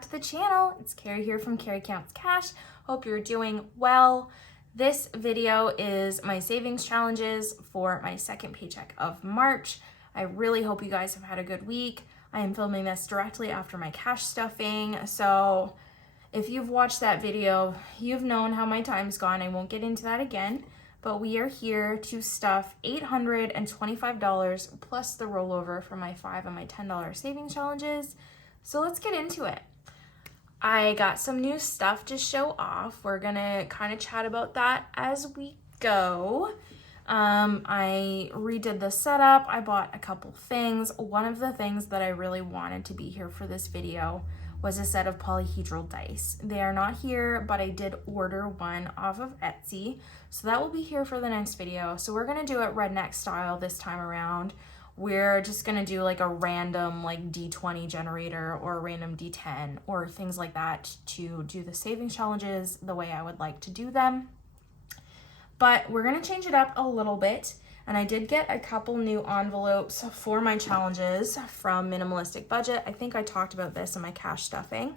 back to the channel. It's Carrie here from Carrie Counts Cash. Hope you're doing well. This video is my savings challenges for my second paycheck of March. I really hope you guys have had a good week. I am filming this directly after my cash stuffing, so if you've watched that video, you've known how my time's gone. I won't get into that again, but we are here to stuff $825 plus the rollover for my $5 and my $10 savings challenges. So let's get into it. I got some new stuff to show off. We're gonna kind of chat about that as we go. I redid the setup. I bought a couple things. One of the things that I really wanted to be here for this video was a set of polyhedral dice. They are not here, but I did order one off of Etsy, so that will be here for the next video. So we're gonna do it redneck style this time around. We're just gonna do like a random like D20 generator or a random D10 or things like that to do the savings challenges the way I would like to do them. But we're gonna change it up a little bit. And I did get a couple new envelopes for my challenges from Minimalistic Budget. I think I talked about this in my cash stuffing,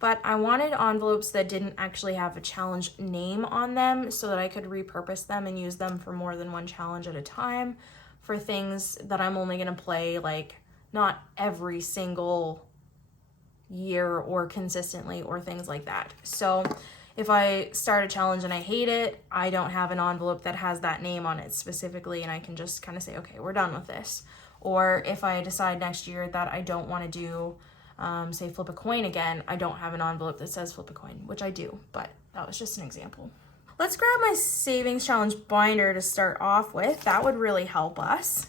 but I wanted envelopes that didn't actually have a challenge name on them so that I could repurpose them and use them for more than one challenge at a time, for things that I'm only gonna play like not every single year or consistently or things like that. So if I start a challenge and I hate it, I don't have an envelope that has that name on it specifically, and I can just kind of say, okay, we're done with this. Or if I decide next year that I don't want to do, say, flip a coin again, I don't have an envelope that says flip a coin, which I do, but that was just an example. Let's grab my savings challenge binder to start off with. That would really help us.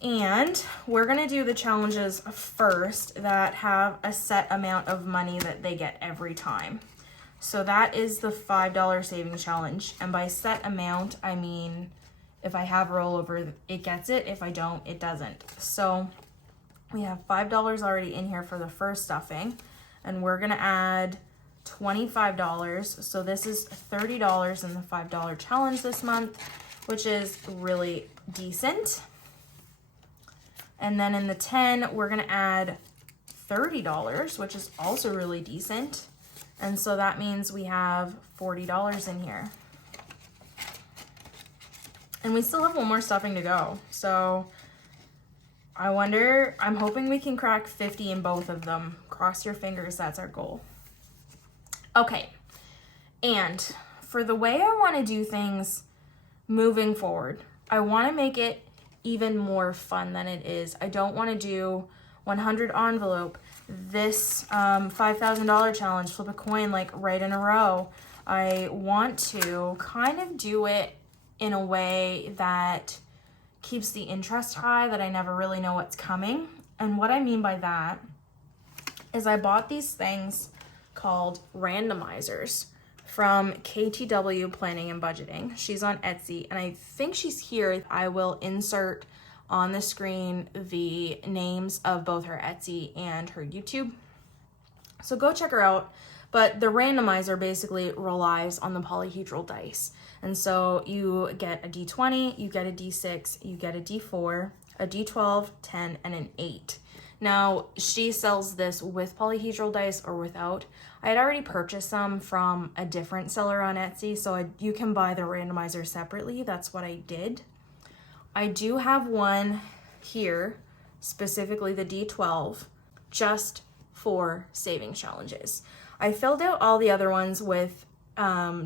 And we're gonna do the challenges first that have a set amount of money that they get every time. So that is the $5 savings challenge. And by set amount, I mean, if I have rollover, it gets it. If I don't, it doesn't. So we have $5 already in here for the first stuffing, and we're gonna add $25. So this is $30 in the $5 challenge this month, which is really decent. And then in the 10, we're gonna add $30, which is also really decent. And so that means we have $40 in here. And we still have one more stuffing to go. So I'm hoping we can crack 50 in both of them. Cross your fingers, that's our goal. Okay, and for the way I want to do things moving forward, I want to make it even more fun than it is. I don't want to do 100 envelope, this $5,000 challenge, flip a coin like right in a row. I want to kind of do it in a way that keeps the interest high, that I never really know what's coming. And what I mean by that is I bought these things called Randomizers from KTW Planning and Budgeting. She's on Etsy, and I think she's here. I will insert on the screen the names of both her Etsy and her YouTube. So go check her out. But the randomizer basically relies on the polyhedral dice. And so you get a D20, you get a D6, you get a D4, a D12, 10, and an 8. Now, she sells this with polyhedral dice or without. I had already purchased some from a different seller on Etsy, so you can buy the randomizer separately. That's what I did. I do have one here, specifically the D12, just for saving challenges. I filled out all the other ones with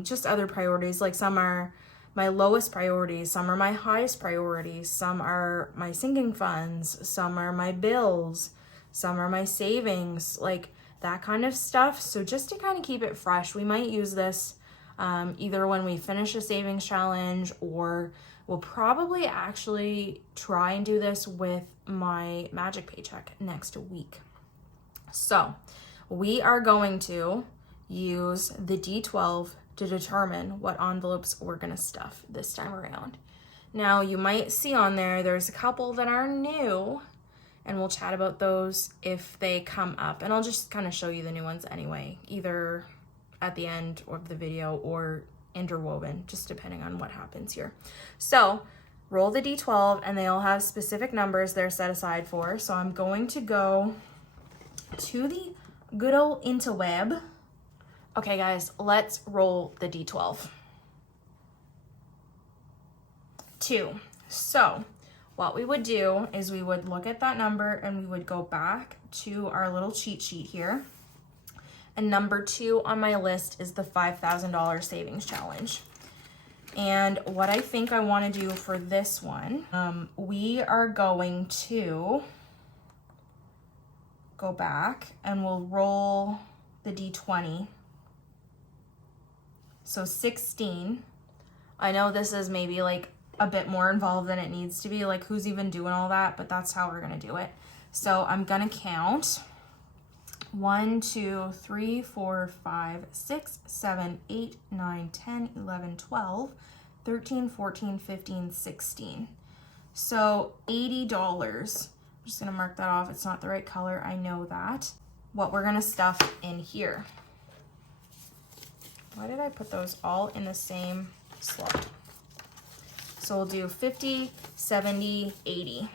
just other priorities, like some are my lowest priorities, some are my highest priorities, some are my sinking funds, some are my bills, some are my savings, like that kind of stuff. So just to kind of keep it fresh, we might use this either when we finish a savings challenge, or we'll probably actually try and do this with my magic paycheck next week. So we are going to use the D12 to determine what envelopes we're gonna stuff this time around. Now you might see on there's a couple that are new, and we'll chat about those if they come up. And I'll just kind of show you the new ones anyway, either at the end of the video or interwoven, just depending on what happens here. So roll the D12, and they all have specific numbers they're set aside for. So I'm going to go to the good old interweb. Okay guys, let's roll the D12. 2. So what we would do is we would look at that number and we would go back to our little cheat sheet here. And number 2 on my list is the $5,000 savings challenge. And what I think I want to do for this one, we are going to go back and we'll roll the D20. So 16. I know this is maybe like a bit more involved than it needs to be, like who's even doing all that, but that's how we're gonna do it. So I'm gonna count 1, 2, 3, 4, 5, 6, 7, 8, 9, 10, 11, 12, 13, 14, 15, 16. So $80. I'm just gonna mark that off. It's not the right color, I know that. What we're gonna stuff in here. Why did I put those all in the same slot? So we'll do 50, 70, 80.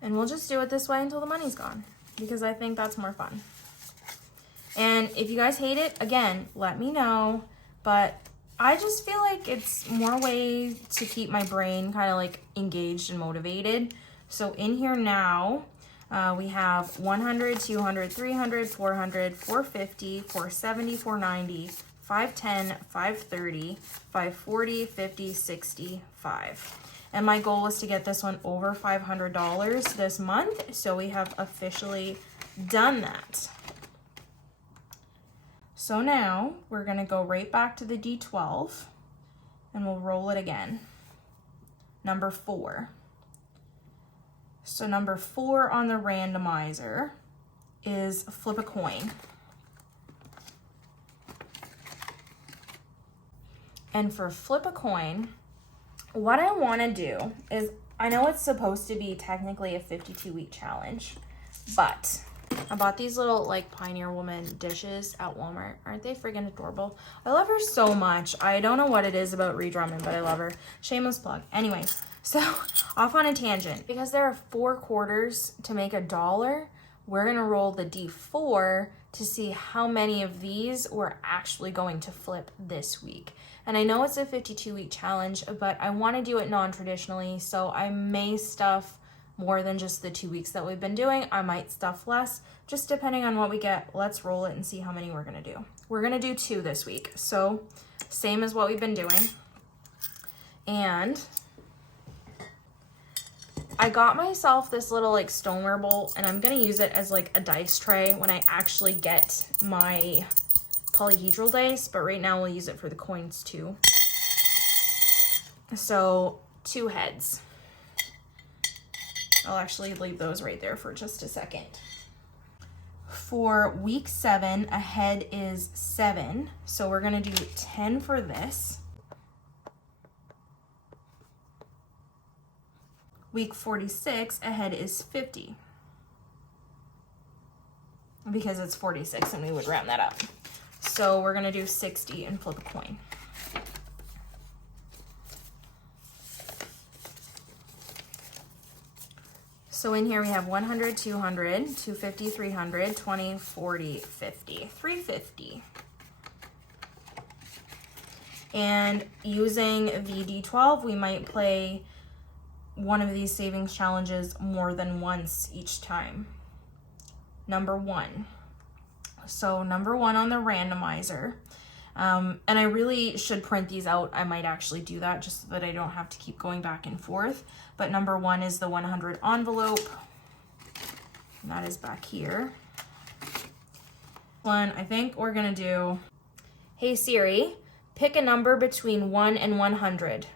And we'll just do it this way until the money's gone, because I think that's more fun. And if you guys hate it, again, let me know. But I just feel like it's more way to keep my brain kind of like engaged and motivated. So in here now, we have 100, 200, 300, 400, 450, 470, 490, 510, 530, 540, 50, 60, 5. And my goal is to get this one over $500 this month. So we have officially done that. So now we're gonna go right back to the D12 and we'll roll it again. Number 4. So number 4 on the randomizer is flip a coin. And for flip a coin, what I want to do is, I know it's supposed to be technically a 52-week challenge, but I bought these little like Pioneer Woman dishes at Walmart. Aren't they friggin' adorable? I love her so much. I don't know what it is about Ree Drummond, but I love her. Shameless plug. Anyways, so off on a tangent. Because there are 4 quarters to make $1, we're gonna roll the D4 to see how many of these we're actually going to flip this week. And I know it's a 52-week challenge, but I want to do it non-traditionally, so I may stuff more than just the 2 weeks that we've been doing. I might stuff less, just depending on what we get. Let's roll it and see how many we're going to do. We're going to do 2 this week, so same as what we've been doing. And I got myself this little like stoneware bowl, and I'm going to use it as like a dice tray when I actually get my polyhedral dice, but right now we'll use it for the coins too. So 2 heads. I'll actually leave those right there for just a second. For week 7, a head is 7. So we're gonna do 10 for this. Week 46, a head is 50. Because it's 46 and we would round that up. So we're gonna do 60 and flip a coin. So in here we have 100, 200, 250, 300, 20, 40, 50, 350. And using the D12, we might play one of these savings challenges more than once each time. Number 1. So number 1 on the randomizer, and I really should print these out. I might actually do that just so that I don't have to keep going back and forth. But number 1 is the 100 envelope, and that is back here. I think we're gonna do, hey Siri, pick a number between 1 and 100.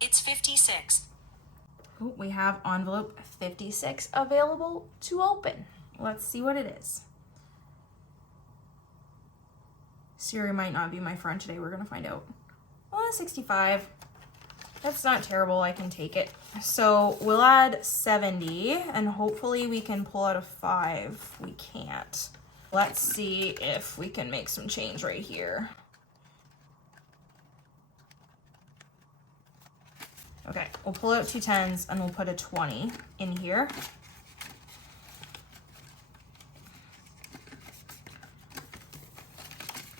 It's 56. Oh, we have envelope 56 available to open. Let's see what it is. Siri might not be my friend today. We're gonna find out. Oh, 65. That's not terrible. I can take it. So we'll add 70 and hopefully we can pull out a 5. We can't. Let's see if we can make some change right here. Okay, we'll pull out 2 10s and we'll put a 20 in here.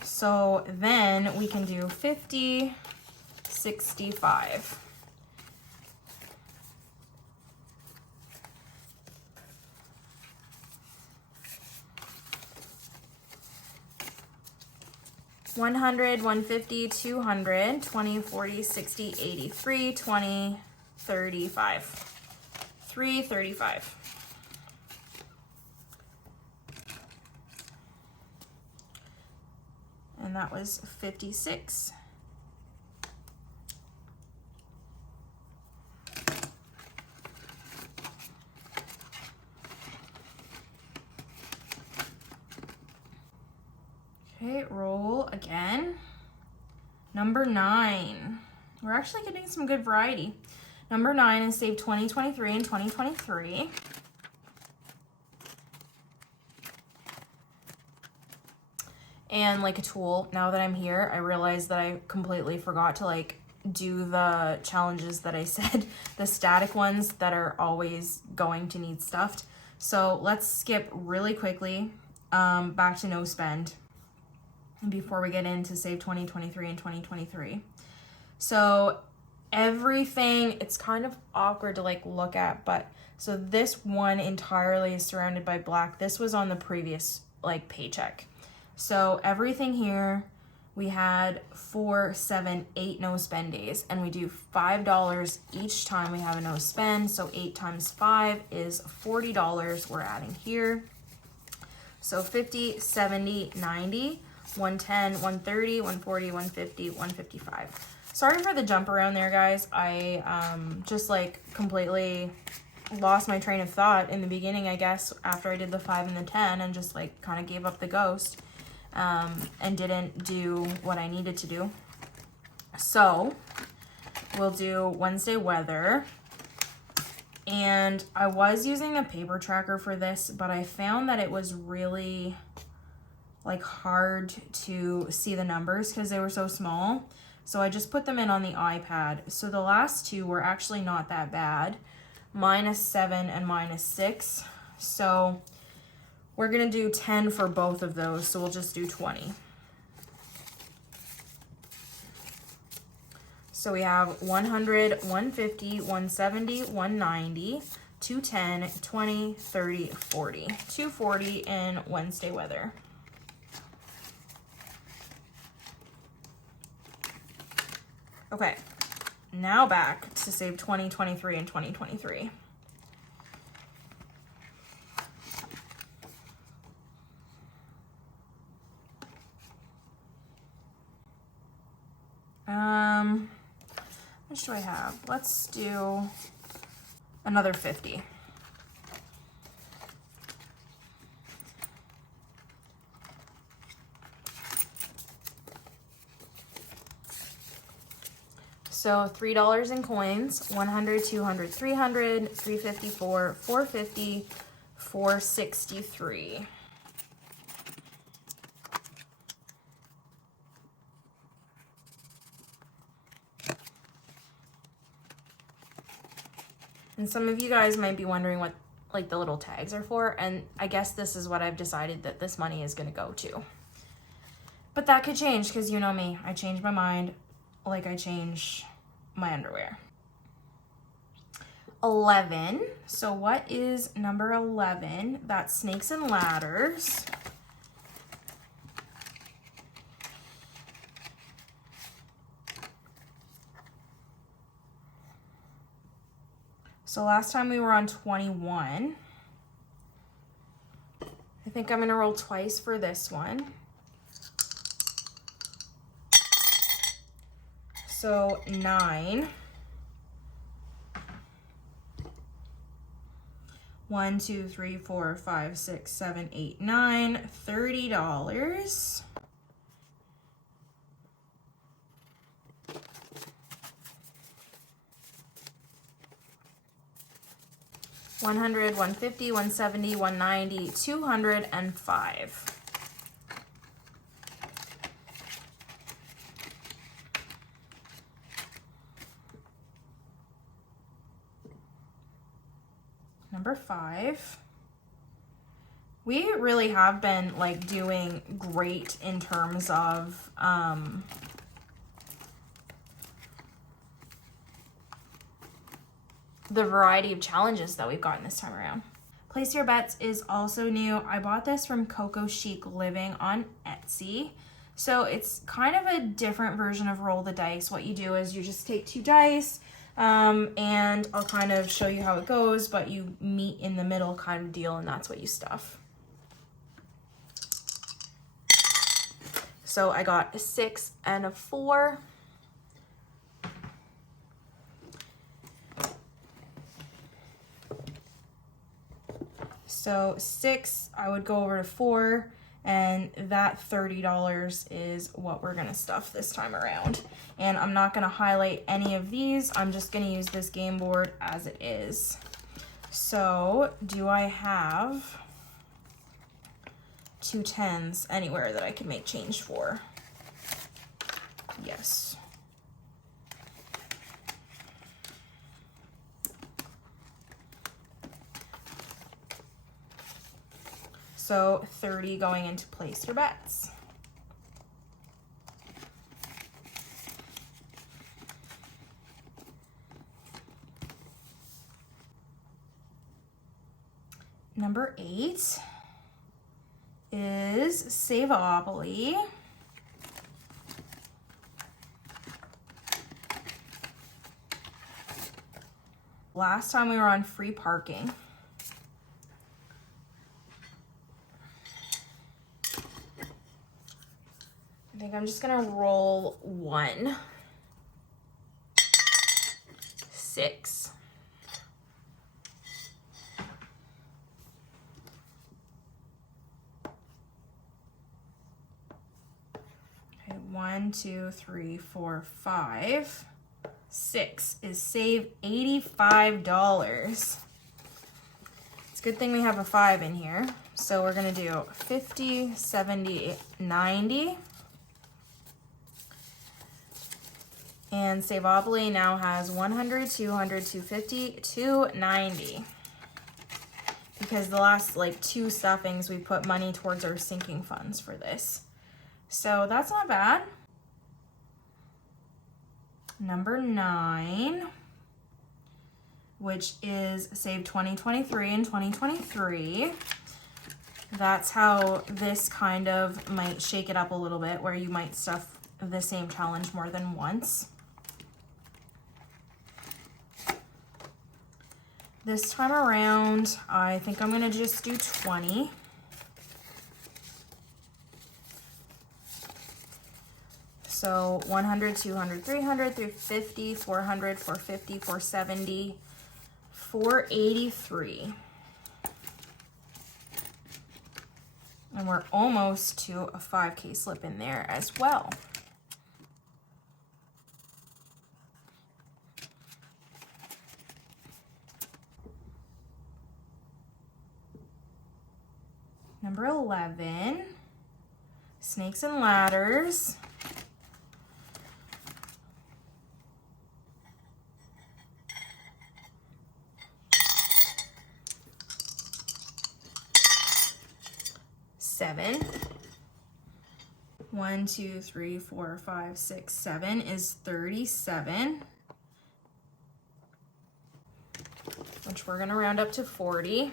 So then we can do 50, 65. $100, $150, $200, $20, $40, $60, $83, $20, $35. $335. And that was 56. Okay, roll again. Number 9. We're actually getting some good variety. Number 9 is save 2023 and 2023. And like a tool, now that I'm here, I realized that I completely forgot to like do the challenges that I said, the static ones that are always going to need stuffed. So let's skip really quickly back to no spend before we get into save 2023 and 2023. So everything, it's kind of awkward to like look at, but so this one entirely is surrounded by black. This was on the previous like paycheck. So everything here, we had 4, 7, 8 no spend days, and we do $5 each time we have a no spend. So 8 times 5 is $40 we're adding here. So 50, 70, 90, 110, 130, 140, 150, 155. Sorry for the jump around there, guys. I just like completely lost my train of thought in the beginning, I guess, after I did the 5 and the 10 and just like kind of gave up the ghost. And didn't do what I needed to do. So we'll do Wednesday weather. And I was using a paper tracker for this, but I found that it was really like hard to see the numbers because they were so small. So I just put them in on the iPad. So the last two were actually not that bad. -7 and -6. So we're gonna do 10 for both of those, so we'll just do 20. So we have 100, 150, 170, 190, 210, 20, 30, 40. 240 in Wednesday weather. Okay, now back to save 2023 and 2023. How much do I have? Let's do another 50. So $3 in coins, 100, 200, 300, 354, 450, 463. And some of you guys might be wondering what like the little tags are for, and I guess this is what I've decided that this money is going to go to. But that could change because you know me, I change my mind like I change my underwear. 11. So what is number 11? That's snakes and ladders. So last time we were on 21. I think I'm gonna roll twice for this one. So 9. 1, 2, 3, 4, 5, 6, 7, 8, 9. $30. $100, $150, $170, $190, $205. Number 5. We really have been like doing great in terms of the variety of challenges that we've gotten this time around. Place Your Bets is also new. I bought this from Coco Chic Living on Etsy. So it's kind of a different version of roll the dice. What you do is you just take 2 dice, and I'll kind of show you how it goes, but you meet in the middle kind of deal, and that's what you stuff. So I got a 6 and a 4. So 6, I would go over to 4, and that $30 is what we're gonna stuff this time around. And I'm not gonna highlight any of these. I'm just gonna use this game board as it is. So do I have 2 10s anywhere that I can make change for? Yes. So 30 going into Place Your Bets. Number 8 is Savopoly. Last time we were on free parking. I think I'm just gonna roll 1. 6. Okay, 1, 2, 3, 4, 5. 6 is save $85. It's a good thing we have a 5 in here. So we're gonna do 50, 70, 90. And Savopoly now has 100, 200, 250, 290. Because the last like 2 stuffings, we put money towards our sinking funds for this. So that's not bad. Number 9, which is save 2023 and 2023. That's how this kind of might shake it up a little bit, where you might stuff the same challenge more than once. This time around, I think I'm gonna just do 20. So 100, 200, 300, 350, 400, 450, 470, 483. And we're almost to a 5K slip in there as well. Number 11, Snakes and Ladders. Seven. 1, 2, 3, 4, 5, 6, 7 is 37. Which we're gonna round up to 40.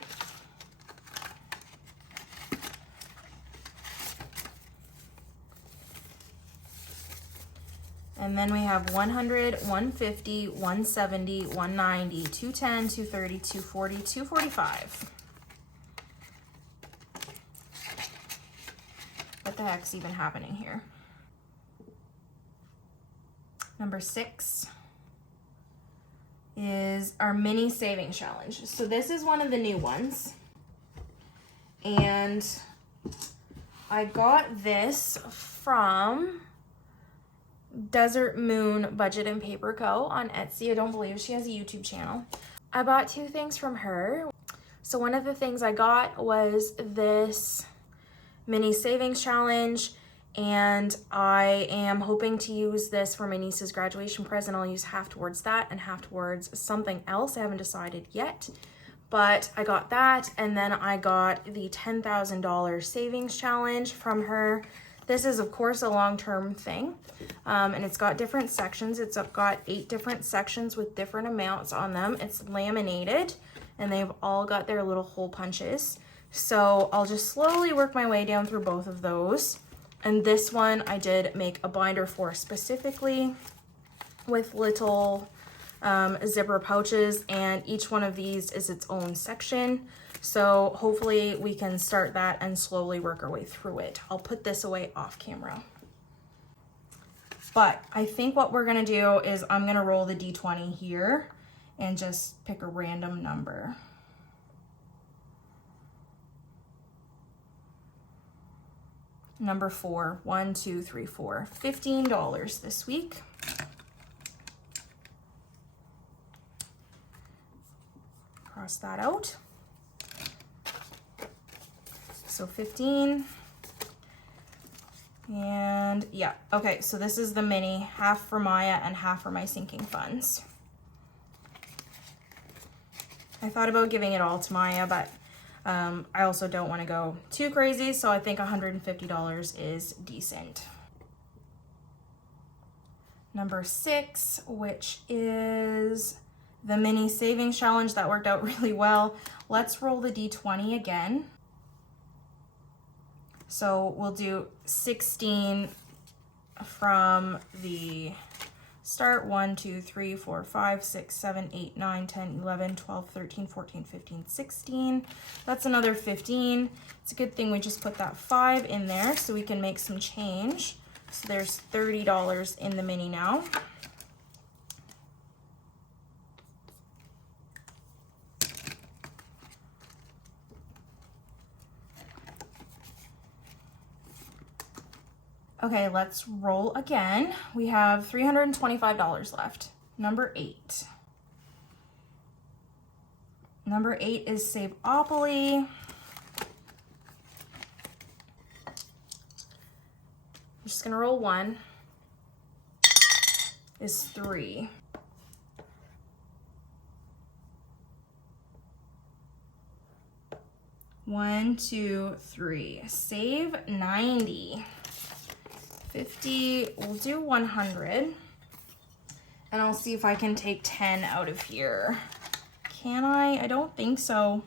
And then we have 100, 150, 170, 190, 210, 230, 240, 245. What the heck's even happening here? Number 6 is our mini savings challenge. So this is one of the new ones. And I got this from Desert Moon Budget and Paper Co. on Etsy. I don't believe she has a YouTube channel. I bought 2 things from her. So one of the things I got was this mini savings challenge, and I am hoping to use this for my niece's graduation present. I'll use half towards that and half towards something else. I haven't decided yet, But I got that, and then I got the $10,000 savings challenge from her. This is, of course, a long-term thing, and it's got different sections. It's got 8 different sections with different amounts on them. It's laminated, and they've all got their little hole punches. So I'll just slowly work my way down through both of those. And this one I did make a binder for specifically with little zipper pouches, and each one of these is its own section. So hopefully we can start that and slowly work our way through it. I'll put this away off camera. But I think what we're gonna do is I'm gonna roll the D20 here and just pick a random number. Number 4, 1, 2, 3, 4, $15 this week. Cross that out. So 15. And yeah, okay, so this is the mini, half for Maya and half for my sinking funds. I thought about giving it all to Maya, but I also don't want to go too crazy, so I think $150 is decent. Number 6, which is the mini savings challenge that worked out really well. Let's roll the D20 again. So we'll do 16 from the start. 1, 2, 3, 4, 5, 6, 7, 8, 9, 10, 11, 12, 13, 14, 15, 16. That's another 15. It's a good thing we just put that 5 in there so we can make some change. So there's $30 in the mini now. Okay, let's roll again. We have $325 left. Number 8. Number 8 is Saveopoly. I'm just gonna roll 1. Is 3. One, 2, 3. Save 90. 50, we'll do 100, and I'll see if I can take 10 out of here. Can I? I don't think so.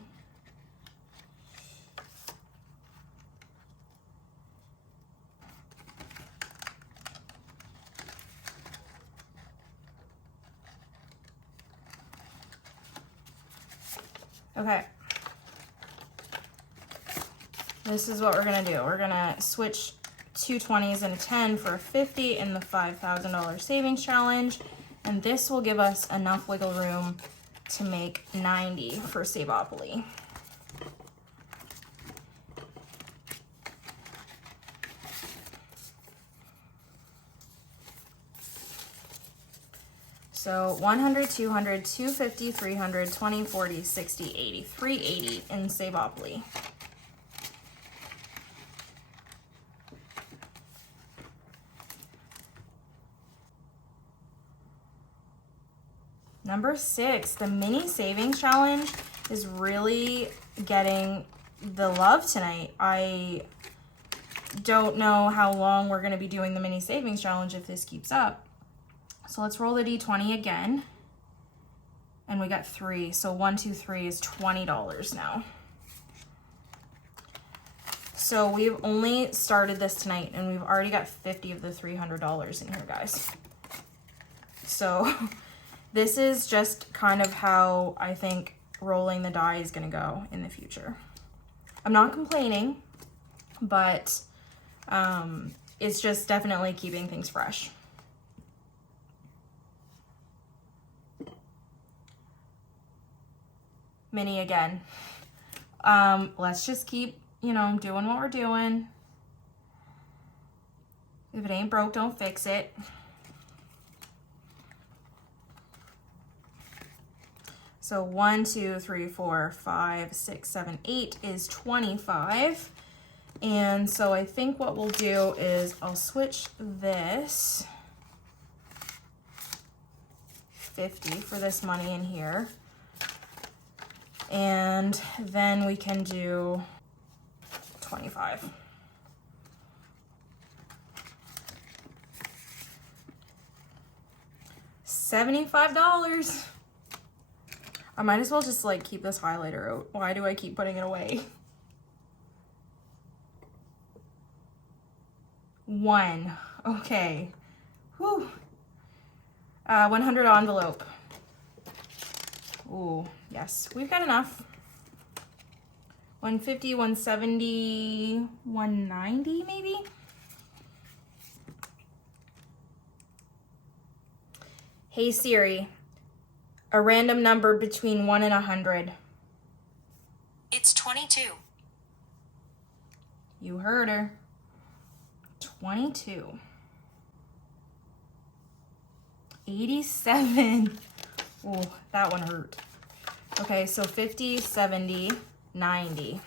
Okay. This is what we're gonna do. We're gonna switch 2 20s and a 10 for a 50 in the $5,000 savings challenge, and this will give us enough wiggle room to make 90 for Saveopoly. So 100, 200, 250, 300, 20, 40, 60, 80, 380 in Saveopoly. Number 6, the mini savings challenge is really getting the love tonight. I don't know how long we're going to be doing the mini savings challenge if this keeps up. So let's roll the D20 again. And we got 3. So 1, 2, 3 is $20 now. So we've only started this tonight and we've already got 50 of the $300 in here, guys. So this is just kind of how I think rolling the die is going to go in the future. I'm not complaining, but it's just definitely keeping things fresh. Mini again. Let's just keep, doing what we're doing. If it ain't broke, don't fix it. So 1, 2, 3, 4, 5, 6, 7, 8 is 25. And so I think what we'll do is I'll switch this 50 for this money in here. And then we can do 25. $75. I might as well just like keep this highlighter out. Why do I keep putting it away? 1. Okay. Whew. 100 envelope. Ooh, yes, we've got enough. 150, 170, 190 maybe? Hey Siri, a random number between 1 and 100. It's 22. You heard her. 22. 87. Oh, that one hurt. Okay, so 50, 70, 90.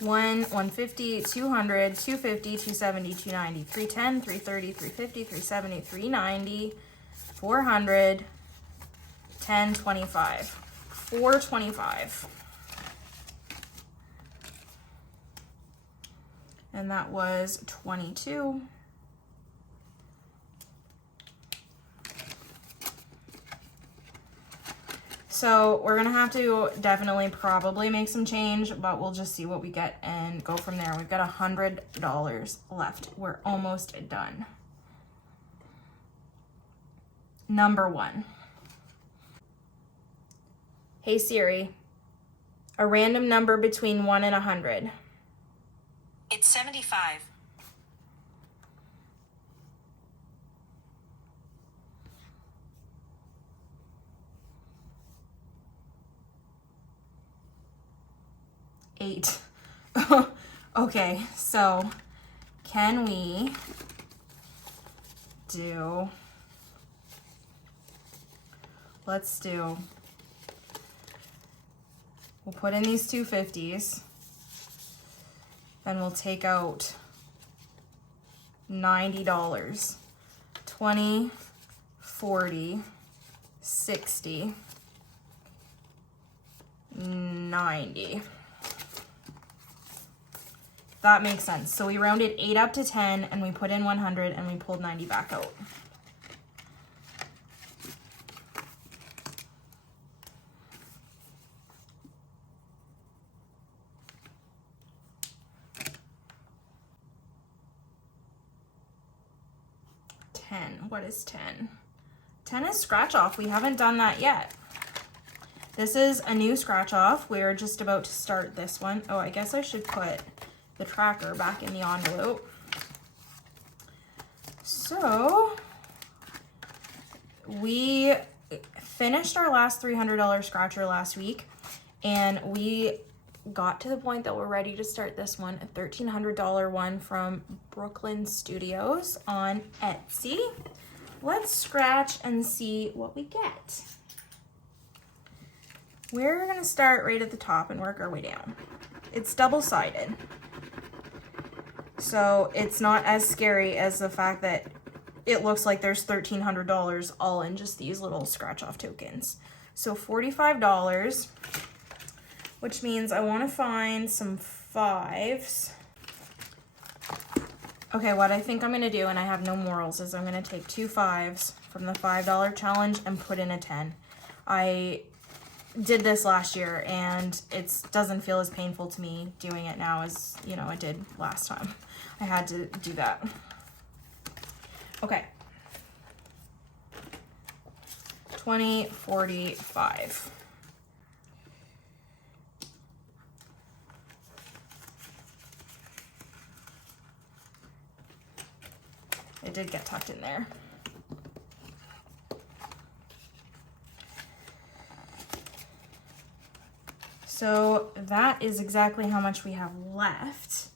One, 150, 200, 250, 270, 290, 310, 330, 350, 370, 390, 400, 10, 25, 425. And that was 22. So we're gonna have to definitely probably make some change, but we'll just see what we get and go from there. We've got $100 left. We're almost done. Number 1. Hey Siri, a random number between 1 and 100. It's 75. Eight. Okay, so can we do, we'll put in these 250s, then we'll take out $90. 20, 40, 60, 90. That makes sense. So we rounded 8 up to 10 and we put in 100 and we pulled 90 back out. What is 10? 10 is scratch off. We haven't done that yet. This is a new scratch off. We're just about to start this one. Oh, I guess I should put the tracker back in the envelope. So we finished our last $300 scratcher last week, and we got to the point that we're ready to start this one, a $1,300 one from Brooklyn Studios on Etsy. Let's scratch and see what we get. We're gonna start right at the top and work our way down. It's double-sided, so it's not as scary as the fact that it looks like there's $1,300 all in just these little scratch-off tokens. So $45, which means I want to find some 5s. Okay, what I think I'm going to do, and I have no morals, is I'm going to take 2 5s from the $5 challenge and put in a 10. I did this last year, and it doesn't feel as painful to me doing it now as, you know, it did last time. I had to do that. Okay. 20, 40, 5. It did get tucked in there. So that is exactly how much we have left.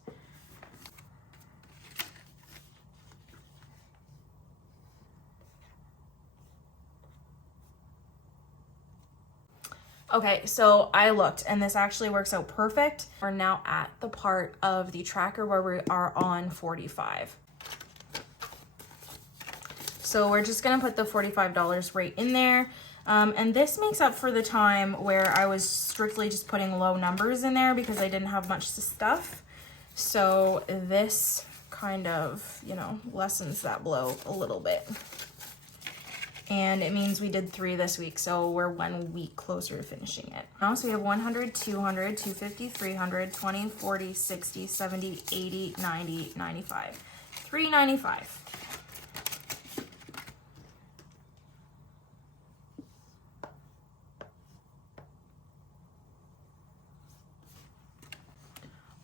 Okay, so I looked and this actually works out perfect. We're now at the part of the tracker where we are on 45. So we're just gonna put the $45 right in there. And this makes up for the time where I was strictly just putting low numbers in there because I didn't have much stuff. So this kind of, you know, lessens that blow a little bit. And it means we did 3 this week, so we're 1 week closer to finishing it. Now, so we have 100, 200, 250, 300, 20, 40, 60, 70, 80, 90, 95. 395.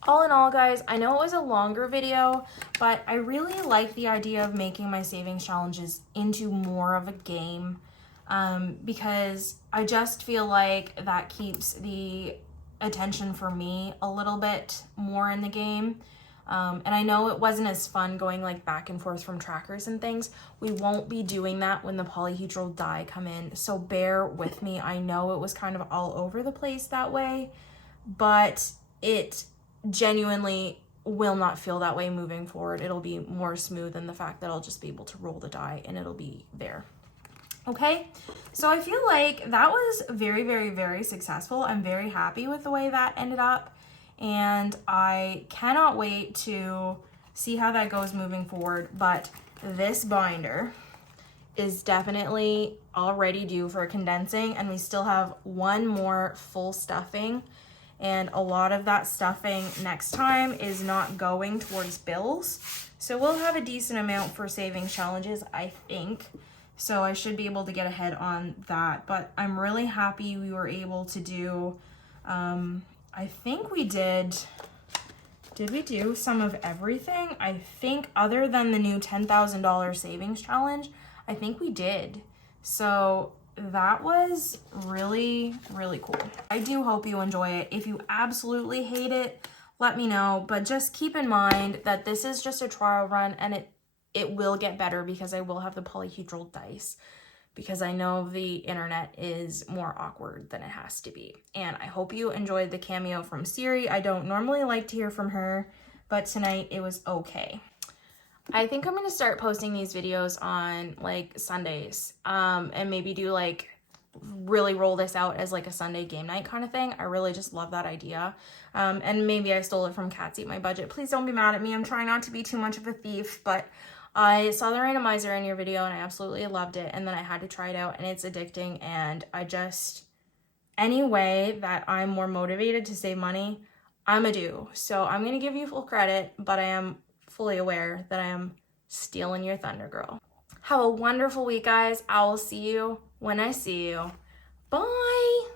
All in all, guys, I know it was a longer video, but I really like the idea of making my savings challenges into more of a game, because I just feel like that keeps the attention for me a little bit more in the game. And I know it wasn't as fun going like back and forth from trackers and things. We won't be doing that when the polyhedral die come in, so bear with me. I know it was kind of all over the place that way, but it genuinely will not feel that way moving forward. It'll be more smooth in the fact that I'll just be able to roll the die and it'll be there. Okay, so I feel like that was very, very, very successful. I'm very happy with the way that ended up, and I cannot wait to see how that goes moving forward. But this binder is definitely already due for condensing, and we still have 1 more full stuffing. And a lot of that stuffing next time is not going towards bills. So we'll have a decent amount for savings challenges, I think. So I should be able to get ahead on that. But I'm really happy we were able to do, I think we did we do some of everything? I think other than the new $10,000 savings challenge, I think we did. So that was really, really cool. I do hope you enjoy it. If you absolutely hate it, let me know, but just keep in mind that this is just a trial run, and it will get better because I will have the polyhedral dice, because I know the internet is more awkward than it has to be. And I hope you enjoyed the cameo from Siri. I don't normally like to hear from her, but tonight it was okay. I think I'm going to start posting these videos on like Sundays, and maybe do like really roll this out as like a Sunday game night kind of thing. I really just love that idea. And maybe I stole it from Cats Eat My Budget. Please don't be mad at me. I'm trying not to be too much of a thief, but I saw the randomizer in your video and I absolutely loved it. And then I had to try it out, and it's addicting. And I just, any way that I'm more motivated to save money, I'm a do. So I'm going to give you full credit, but I am fully aware that I am stealing your thunder, girl. Have a wonderful week, guys. I will see you when I see you. Bye.